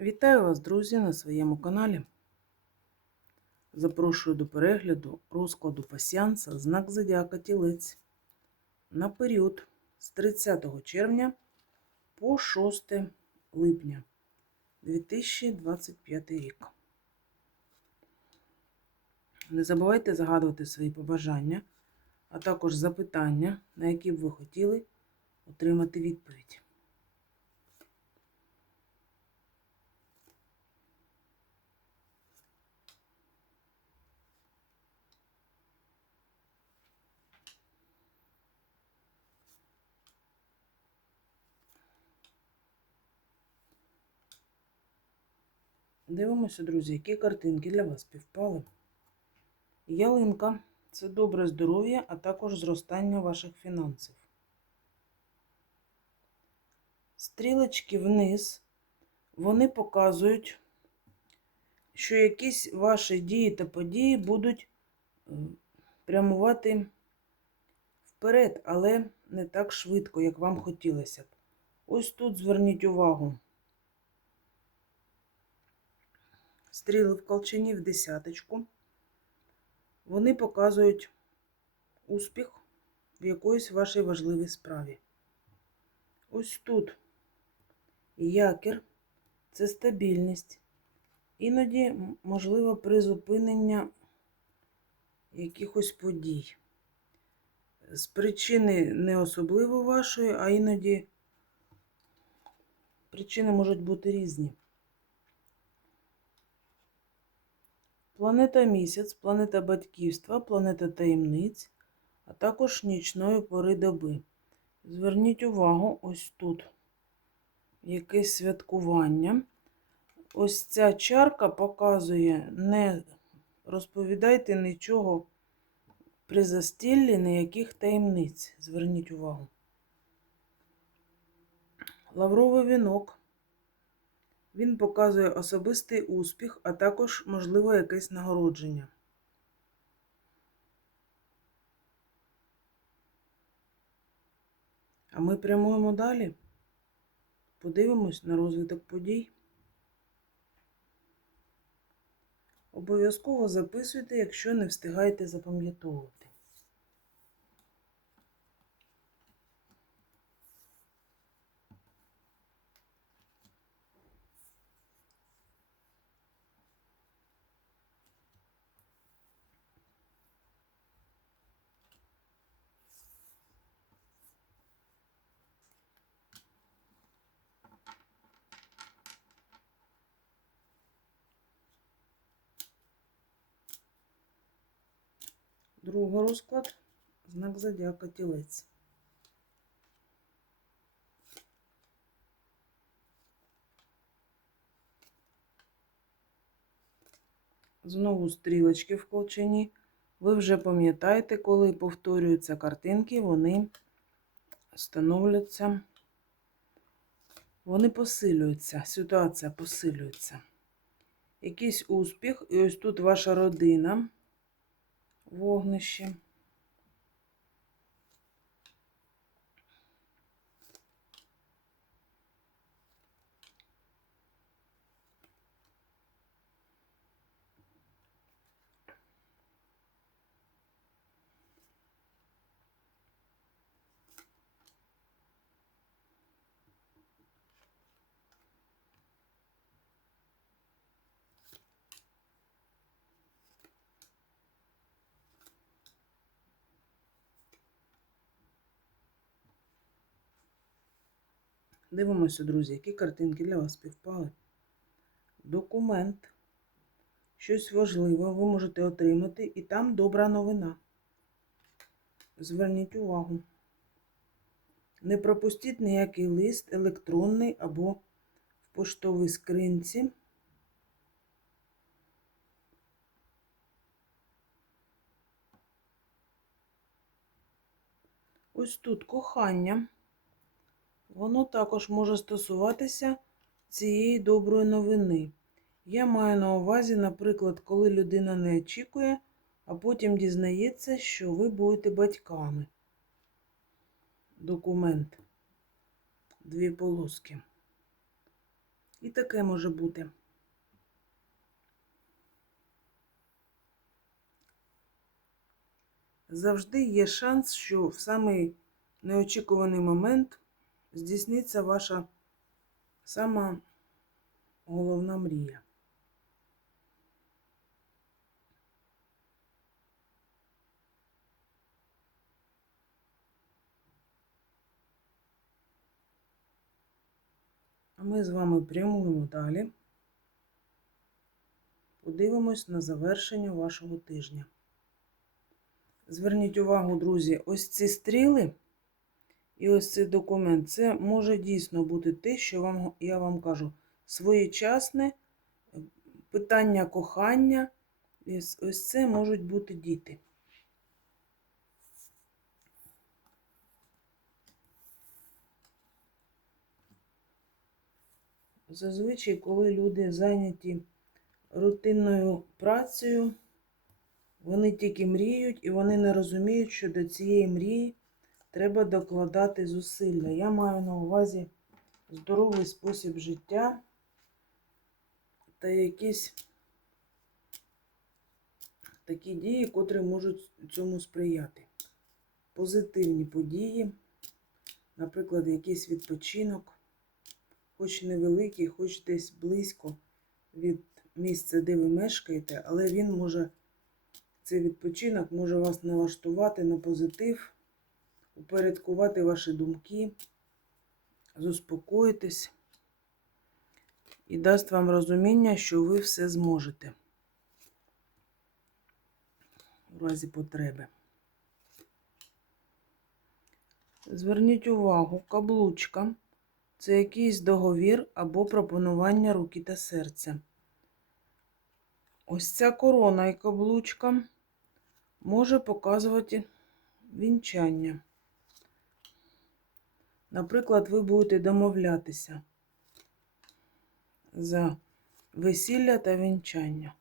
Вітаю вас, друзі, на своєму каналі. Запрошую до перегляду розкладу пасіанса знак Зодіака Тілець на період з 30 червня по 6 липня 2025 рік. Не забувайте загадувати свої побажання, а також запитання, на які б ви хотіли отримати відповідь. Дивимося, друзі, які картинки для вас співпали. Ялинка це добре здоров'я, а також зростання ваших фінансів. Стрілочки вниз, вони показують, що якісь ваші дії та події будуть е, прямувати вперед, але не так швидко, як вам хотілося б. Ось тут зверніть увагу. Стріли в колчані в десяточку. Вони показують успіх в якоїсь вашій важливій справі. Ось тут якір це стабільність. Іноді, можливо, призупинення якихось подій. З причини не особливо вашої, а іноді причини можуть бути різні. Планета місяць, планета батьківства, планета таємниць, а також нічної пори доби. Зверніть увагу, ось тут якесь святкування. Ось ця чарка показує, не розповідайте нічого при застіллі, ніяких таємниць. Зверніть увагу. Лавровий вінок. Він показує особистий успіх, а також, можливо, якесь нагородження. А ми прямуємо далі. Подивимось на розвиток подій. Обов'язково записуйте, якщо не встигаєте запам'ятовувати. Другий розклад знак зодіака тілець. Знову стрілочки в колчині. Ви вже пам'ятаєте, коли повторюються картинки, вони становляться, вони посилюються, ситуація посилюється. Якийсь успіх, і ось тут ваша родина вогнище. Дивимося, друзі, які картинки для вас співпали. Документ. Щось важливе ви можете отримати, і там добра новина. Зверніть увагу. Не пропустіть ніякий лист електронний або в поштовій скринці. Ось тут кохання. Воно також може стосуватися цієї доброї новини. Я маю на увазі, наприклад, коли людина не очікує, а потім дізнається, що ви будете батьками. Документ. Дві полоски. І таке може бути. Завжди є шанс, що в самий неочікуваний момент здійсниться ваша сама головна мрія. А ми з вами прямуємо далі. Подивимось на завершення вашого тижня. Зверніть увагу, друзі, ось ці стріли і ось цей документ. Це може дійсно бути те, що вам, я вам кажу, своєчасне питання кохання. Ось це можуть бути діти. Зазвичай, коли люди зайняті рутинною працею, вони тільки мріють і вони не розуміють, що до цієї мрії треба докладати зусилля. Я маю на увазі здоровий спосіб життя та якісь такі дії, котрі можуть цьому сприяти. Позитивні події, наприклад, якийсь відпочинок, хоч невеликий, хоч десь близько від місця, де ви мешкаєте, але він може, цей відпочинок може вас налаштувати на позитив, упорядкувати ваші думки, заспокоїтесь і дасть вам розуміння, що ви все зможете у разі потреби. Зверніть увагу, каблучка це якийсь договір або пропонування руки та серця. Ось ця корона і каблучка може показувати вінчання. Наприклад, ви будете домовлятися за весілля та вінчання.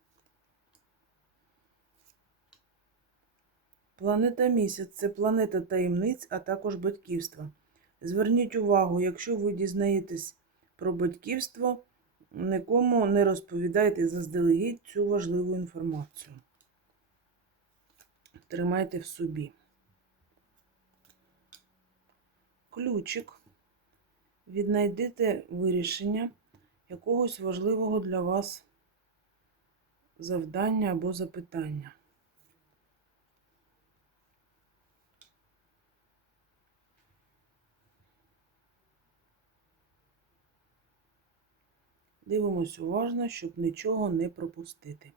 Планета місяць це планета таємниць, а також батьківства. Зверніть увагу, якщо ви дізнаєтесь про батьківство, нікому не розповідайте заздалегідь цю важливу інформацію. Тримайте в собі. Ключик. Віднайдите вирішення якогось важливого для вас завдання або запитання. Дивимось уважно, щоб нічого не пропустити.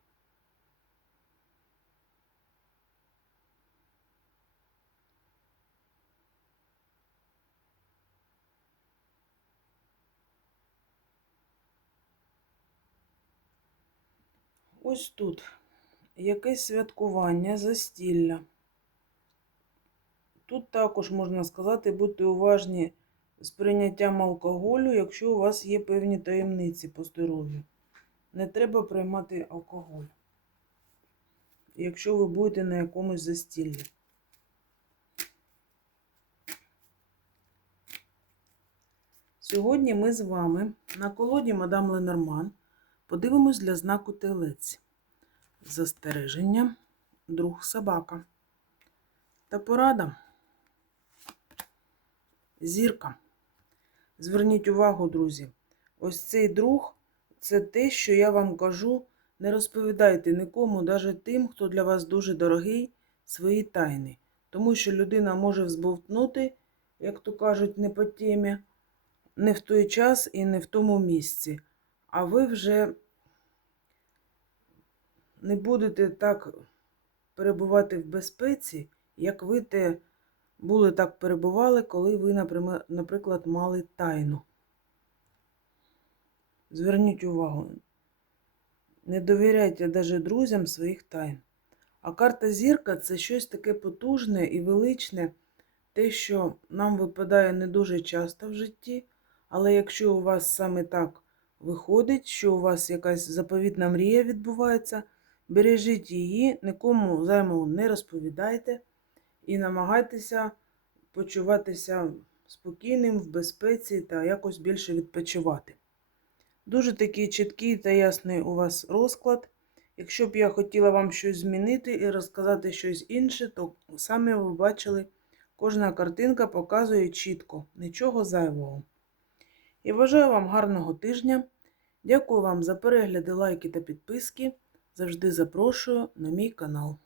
Ось тут якесь святкування, застілля. Тут також можна сказати, будьте уважні з прийняттям алкоголю, якщо у вас є певні таємниці по здоров'ю. Не треба приймати алкоголь, якщо ви будете на якомусь застіллі. Сьогодні ми з вами на колоді Мадам Ленорман подивимось для знаку телець. Застереження, друг собака. Та порада. Зірка. Зверніть увагу, друзі. Ось цей друг це те, що я вам кажу. Не розповідайте нікому, навіть тим, хто для вас дуже дорогий, свої тайни. Тому що людина може взбовтнути, як то кажуть, не по темі, не в той час і не в тому місці. А ви вже не будете так перебувати в безпеці, як ви те були так перебували, коли ви, наприклад, мали тайну. Зверніть увагу, не довіряйте навіть друзям своїх тайн. А карта зірка це щось таке потужне і величне, те, що нам випадає не дуже часто в житті, але якщо у вас саме так виходить, що у вас якась заповітна мрія відбувається, бережіть її, нікому займу не розповідайте і намагайтеся почуватися спокійним, в безпеці та якось більше відпочивати. Дуже такий чіткий та ясний у вас розклад. Якщо б я хотіла вам щось змінити і розказати щось інше, то самі ви бачили, кожна картинка показує чітко, нічого зайвого. І бажаю вам гарного тижня. Дякую вам за перегляди, лайки та підписки. Завжди запрошую на мій канал.